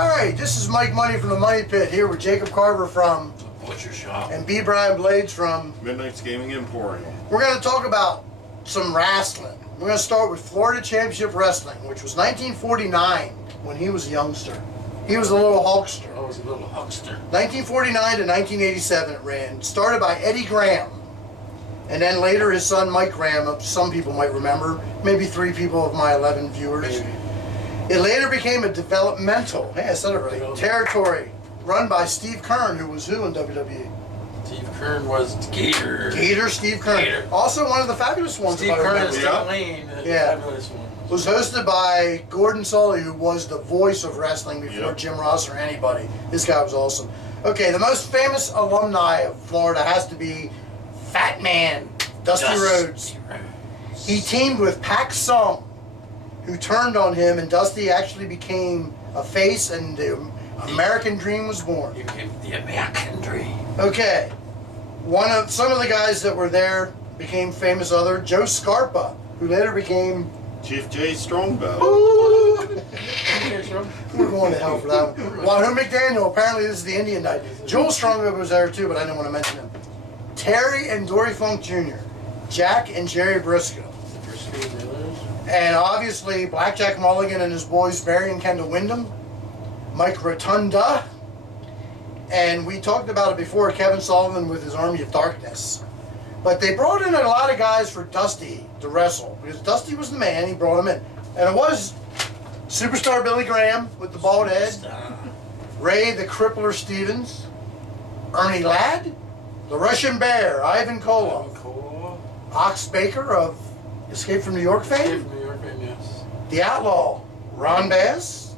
Alright, this is Mike Money from the Money Pit here with Jacob Carver from Butcher Shop and B. Brian Blades from Midnight's Gaming Emporium. We're going to talk about some wrestling. We're going to start with Florida Championship Wrestling, which was 1949 when he was a youngster. He was a little hulkster. I was a little huckster. 1949 to 1987 it ran. Started by Eddie Graham. And then later his son Mike Graham, some people might remember, maybe 3 people of my 11 viewers. Maybe. It later became a developmental, hey, I said it right, territory run by Steve Kern, who was who in WWE? Steve Kern was Gator. Gator, Steve Kern. Gator. Also one of the fabulous ones. Steve Kern and Steve Lane. Yeah. Fabulous one. Was hosted by Gordon Sully, who was the voice of wrestling before Jim Ross or anybody. This guy was awesome. Okay, the most famous alumni of Florida has to be Fat Man, Dusty Rhodes. He teamed with Pac Sung, who turned on him, and Dusty actually became a face, and the American Dream was born. You became the American Dream. Okay, some of the guys that were there became famous. Joe Scarpa, who later became Chief J Strongbow. We're going to hell for that one. Wahoo McDaniel, apparently this is the Indian night. Joel Strongbow was there too, but I didn't want to mention him. Terry and Dory Funk Jr., Jack and Jerry Briscoe. And obviously Blackjack Mulligan and his boys Barry and Kendall Windham, Mike Rotunda, and we talked about it before, Kevin Sullivan with his Army of Darkness. But they brought in a lot of guys for Dusty to wrestle, because Dusty was the man, he brought him in. And it was Superstar Billy Graham with the bald head, Ray the Crippler Stevens, Ernie Ladd, the Russian Bear, Ivan Koloff, Ox Baker of Escape from New York fame, Escape from New York fame, yes. the Outlaw, Ron Bass,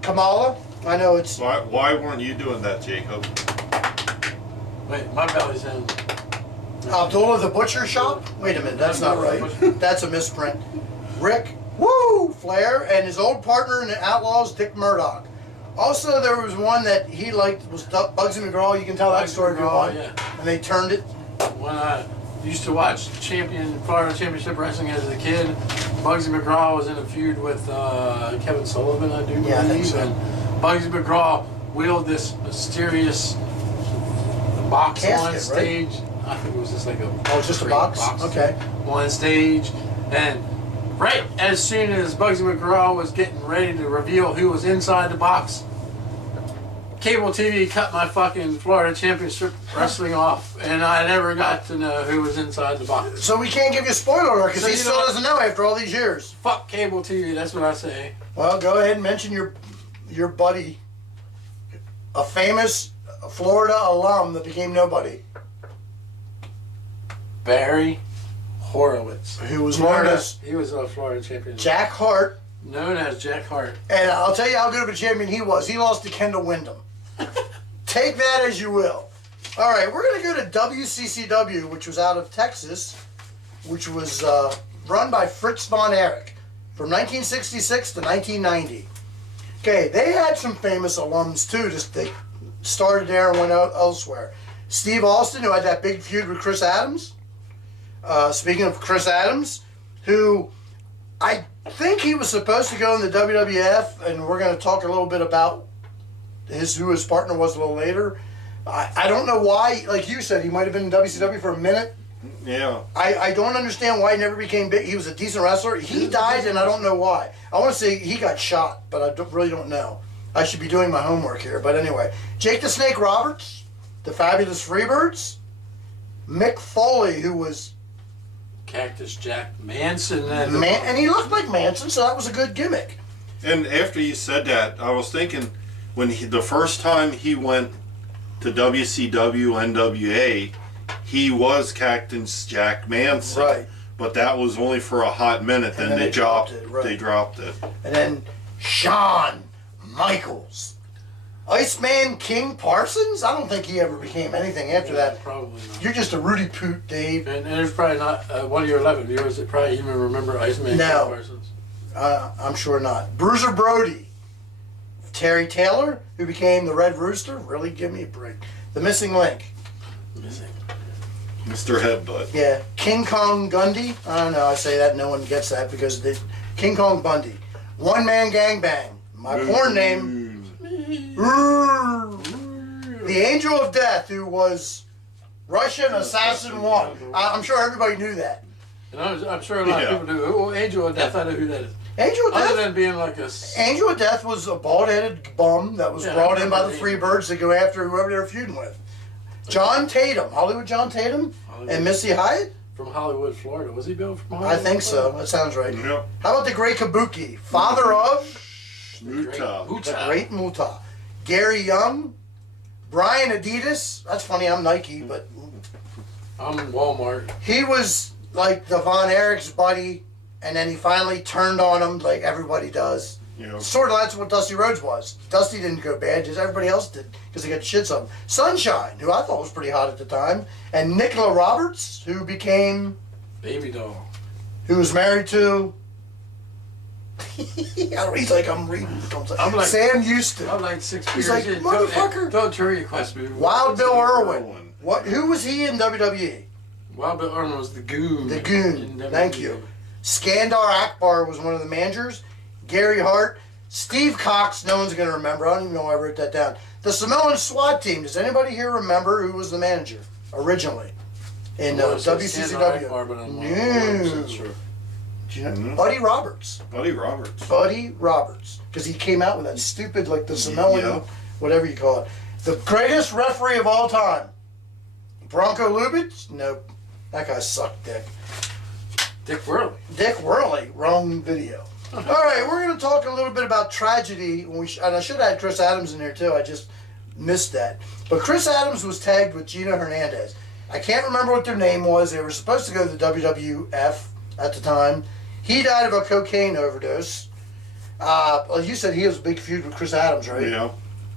Kamala, I know it's... Why weren't you doing that, Jacob? Wait, my belly's in. Abdullah the Butcher Shop? Wait a minute, that's not right. That's a misprint. Rick, Flair, and his old partner in the Outlaws, Dick Murdoch. Also, there was one that he liked, was Bugsy McGraw. You can tell that story if you want. Yeah. And they turned it. When I used to watch Florida Championship Wrestling as a kid, Bugsy McGraw was in a feud with Kevin Sullivan, I do believe. Yeah, I think so. And Bugsy McGraw wheeled this mysterious box Casket, on stage. Right? I think it was just like a just a box? Okay. On stage, and right as soon as Bugsy McGraw was getting ready to reveal who was inside the box, cable TV cut my fucking Florida Championship Wrestling off, and I never got to know who was inside the box. So we can't give you a spoiler alert because So he still doesn't know after all these years. Fuck cable TV, that's what I say. Well, go ahead and mention your buddy, a famous Florida alum that became nobody. Barry Horowitz. Who was known as He was a Florida champion. Jack Hart. Known as Jack Hart. And I'll tell you how good of a champion he was. He lost to Kendall Windham. Take that as you will. All right, we're going to go to WCCW, which was out of Texas, which was run by Fritz von Erich from 1966 to 1990. Okay, they had some famous alums too. They started there and went out elsewhere. Steve Austin, who had that big feud with Chris Adams. Speaking of Chris Adams, who I think he was supposed to go in the WWF, and we're going to talk a little bit about who his partner was a little later. I don't know why, like you said, he might have been in WCW for a minute. Yeah. I don't understand why he never became big. He was a decent wrestler. He died, and I don't know why. I want to say he got shot, but I really don't know. I should be doing my homework here. But anyway, Jake the Snake Roberts, the Fabulous Freebirds, Mick Foley, who was Cactus Jack Manson. And he looked like Manson, so that was a good gimmick. And after you said that, I was thinking when the first time he went to WCW NWA, he was Cactus Jack Manson. Right. But that was only for a hot minute. And then they dropped it. Right. They dropped it. And then Shawn Michaels. Iceman King Parsons? I don't think he ever became anything after that. Probably not. You're just a Rudy Poot, Dave. And there's probably not one of your 11 viewers that probably even remember Iceman King Parsons. I'm sure not. Bruiser Brody. Terry Taylor, who became the Red Rooster. Really, give me a break. The Missing Link. Mr. Headbutt. Yeah. King Kong Gundy. I don't know. I say that no one gets that because King Kong Bundy. One Man Gangbang. My porn name. The Angel of Death, who was Russian Assassin 1. I'm sure everybody knew that. And I'm sure a lot of people do. Oh, Angel of Death, I know who that is. Angel of Death? Other than being like a... Angel of Death was a bald-headed bum that was brought in by the Freebirds to go after whoever they were feuding with. John Tatum, Hollywood John Tatum, and Missy Hyatt? From Hollywood, Florida. Was he built from Hollywood? I think so. That sounds right. Yep. How about the great Kabuki? Father of? Muta. The great Muta. Gary Young? Brian Adidas? That's funny, I'm Nike, but... I'm in Walmart. He was like the Von Erich's buddy, and then he finally turned on him like everybody does. Yeah. Sort of that's what Dusty Rhodes was. Dusty didn't go bad, just everybody else did, because he got shits on him. Sunshine, who I thought was pretty hot at the time, and Nicola Roberts, who became... Baby doll. Who was married to... He's like, I'm reading. I'm like, Sam Houston. I'm like 6 He's years like, in. motherfucker. Don't trivia question me. Wild Bill Irwin. What? Who was he in WWE? Wild Bill Irwin was the Goon. The Goon. Thank you. Skandar Akbar was one of the managers. Gary Hart. Steve Cox, no one's going to remember. I don't even know why I wrote that down. The Samoan SWAT team. Does anybody here remember who was the manager originally in WCCW? No. Do you know? Buddy Roberts. Buddy Roberts. Buddy Roberts. Because he came out with that stupid, like the Samoan, whatever you call it. The greatest referee of all time. Bronco Lubitsch? Nope. That guy sucked dick. Dick Worley. Dick Worley. Wrong video. All right, we're going to talk a little bit about tragedy. And I should have had Chris Adams in here, too. I just missed that. But Chris Adams was tagged with Gina Hernandez. I can't remember what their name was. They were supposed to go to the WWF at the time. He died of a cocaine overdose. Well, you said he was a big feud with Chris Adams, right? Yeah.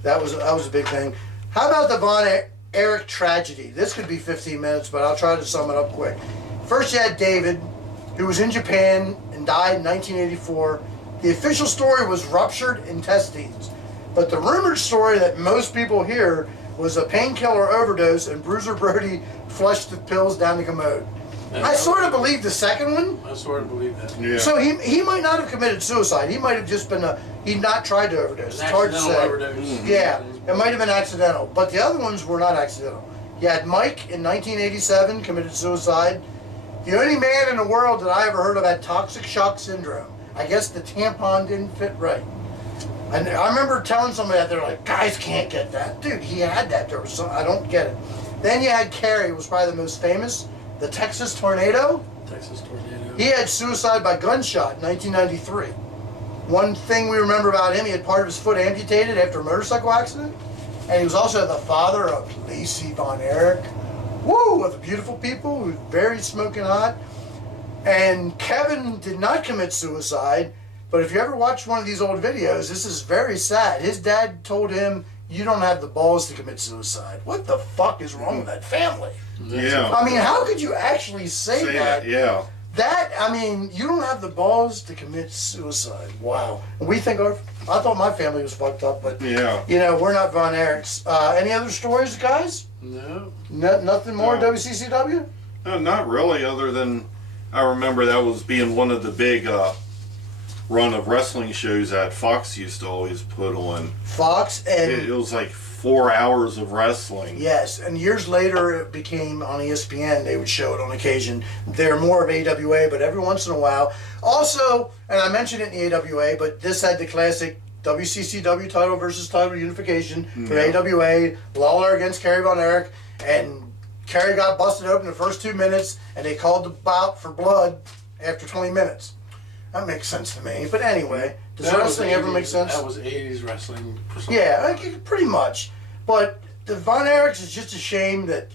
That was a big thing. How about the Von Erich tragedy? This could be 15 minutes, but I'll try to sum it up quick. First, you had David, who was in Japan and died in 1984. The official story was ruptured intestines, but the rumored story that most people hear was a painkiller overdose and Bruiser Brody flushed the pills down the commode. I sort of believe the second one. I sort of believe that. Yeah. So he might not have committed suicide. He might have just been he'd not tried to overdose. It's hard to say. Overdose. Yeah, it might have been accidental. But the other ones were not accidental. You had Mike in 1987 committed suicide. The only man in the world that I ever heard of had toxic shock syndrome. I guess the tampon didn't fit right. And I remember telling somebody out there, like, guys can't get that. Dude, he had that. There was I don't get it. Then you had Kerry, was probably the most famous. The Texas Tornado. Texas Tornado. He had suicide by gunshot in 1993. One thing we remember about him, he had part of his foot amputated after a motorcycle accident. And he was also the father of Lacey Von Erich. Woo! Of the beautiful people, who was very smoking hot. And Kevin did not commit suicide, but if you ever watch one of these old videos, this is very sad. His dad told him, you don't have the balls to commit suicide. What the fuck is wrong with that family? Yeah. I mean, how could you actually say that? Yeah. That, I mean, you don't have the balls to commit suicide. Wow. And we think I thought my family was fucked up, but, Yeah. you know, we're not Von Erichs. Any other stories, guys? No. Nothing more, No. WCCW? No, not really, other than I remember that was being one of the big run of wrestling shows that Fox used to always put on. Fox and... It was like 4 hours of wrestling. Yes, and years later it became on ESPN. They would show it on occasion. They're more of AWA, but every once in a while. Also, and I mentioned it in the AWA, but this had the classic WCCW title versus title unification for AWA. Lawler against Kerry Von Erich, and Kerry got busted open the first 2 minutes, and they called the bout for blood after 20 minutes. That makes sense to me. But anyway, does wrestling ever make sense? That was 80s wrestling. Yeah, pretty much. But the Von Erichs is just a shame that...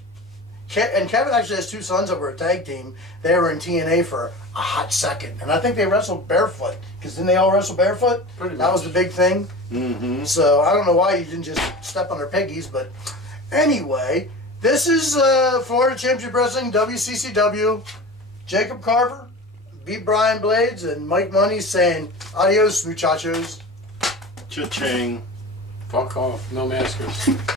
And Kevin actually has two sons that were a tag team. They were in TNA for a hot second. And I think they wrestled barefoot. Because didn't they all wrestle barefoot? Pretty That was the big thing. Mm-hmm. So I don't know why you didn't just step on their piggies. But anyway, this is Florida Championship Wrestling, WCCW. Jacob Carver, beat Brian Blades, and Mike Money saying, adios, muchachos. Cha-ching. Fuck off. No maskers.